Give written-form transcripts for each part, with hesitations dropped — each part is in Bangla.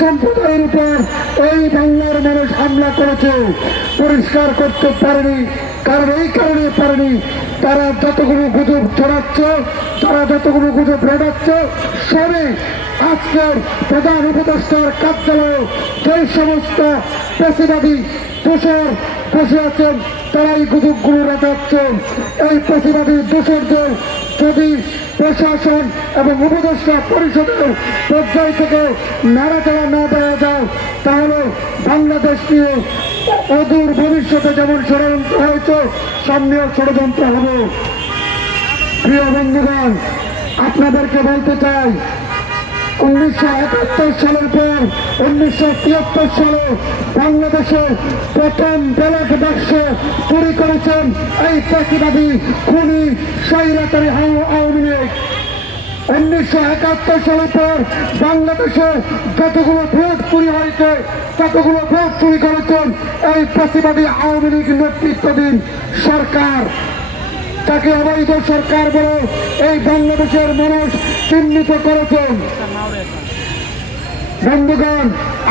সম্প্রদায়ের উপর এই বাংলার মানুষ হামলা করেছে, পরিষ্কার করতে পারেনি। কারণ এই কারণে পারেনি, তারা যতগুলো গুজব ছড়াচ্ছে, তারা যতগুলো গুজব রটাচ্ছে, সবে আজকের প্রধান উপদেষ্টার কার্যালয়ে যে সমস্ত পেশিবাদী দোষর বসে আছেন, তারা এই গুজবগুলো রটাচ্ছেন। এই পেশিবাদী দোষরদের যদি প্রশাসন এবং উপদেষ্টা পরিষদের পর্যায় থেকে নাড়াচাড়া না দেওয়া যায়, তাহলে বাংলাদেশ নিয়ে অদূর ভবিষ্যতে যেমন ষড়যন্ত্র হয়েছে, সামনেও ষড়যন্ত্র হবে। প্রিয় বন্ধুগণ, আপনাদেরকে বলতে চাই, 1971 সালের পর 1973 সালে বাংলাদেশে প্রথম ব্যালট বাক্স চুরি করেছেন এই পেশিবাদী খুনি স্বৈরাচারী আওয়ামী লীগ। 1971 সালের পর বাংলাদেশে যতগুলো ভোট চুরি হয়েছে, ততগুলো ভোট চুরি করেছেন এই পেশিবাদী আওয়ামী লীগ নেতৃত্বাধীন সরকার। তাকে অবৈধ সরকার বলে এই বাংলাদেশের মানুষ চিহ্নিত করেছেন। বন্ধুগণ,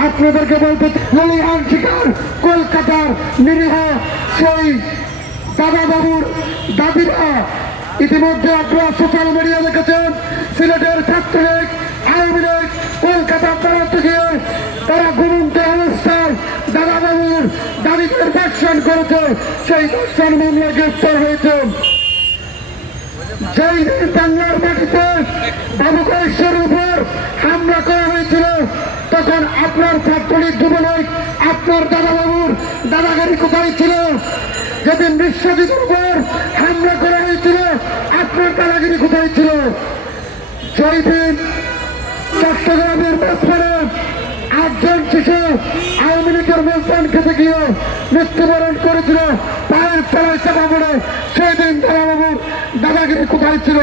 আপনাদেরকে বলতে ললিহান শিকার কলকাতার নিরীহ সেই দাদাবাবুর দাদিরা, ইতিমধ্যে আপনারা সোশ্যাল মিডিয়া দেখেছেন, সিলেটের ছাত্রলীগ আওয়ামী লীগ কলকাতা বেড়াতে গিয়ে তারা ঘুমন্ত অবস্থায় দাদাবাবুর দাদিদের দর্শন করেছে, সেই দর্শন মামলায় গ্রেফতার হয়েছে। যেই দিন বাংলার মাটিতে বাবু কলেশ্বরের উপর হামলা করা হয়েছিল, তখন আপনার ছাত্রলীগ যুবলীগ আপনার দাদাবাবুর দাদাগিরি কোথায় ছিল? যেদিন বিশ্বজিতের উপর হামলা করা হয়েছিল, আপনার দাদাগিরি কোথায় ছিল? সেই দিন চট্টগ্রামের বাসপাড়ে 8জন শিশু আওয়ামী লীগের মেজবান খেতে গিয়ে মৃত্যুবরণ করেছিল পায়ের তলায় চাপা পড়ে, সেই দিন দাদাবাবুর দাদাগিরি কোথায় ছিল?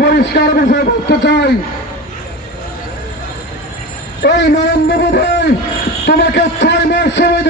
পরিষ্কার বিষয় বলতে চাই, এই নরেন্দ্র মোদী তোমাকে 6 মাস সময়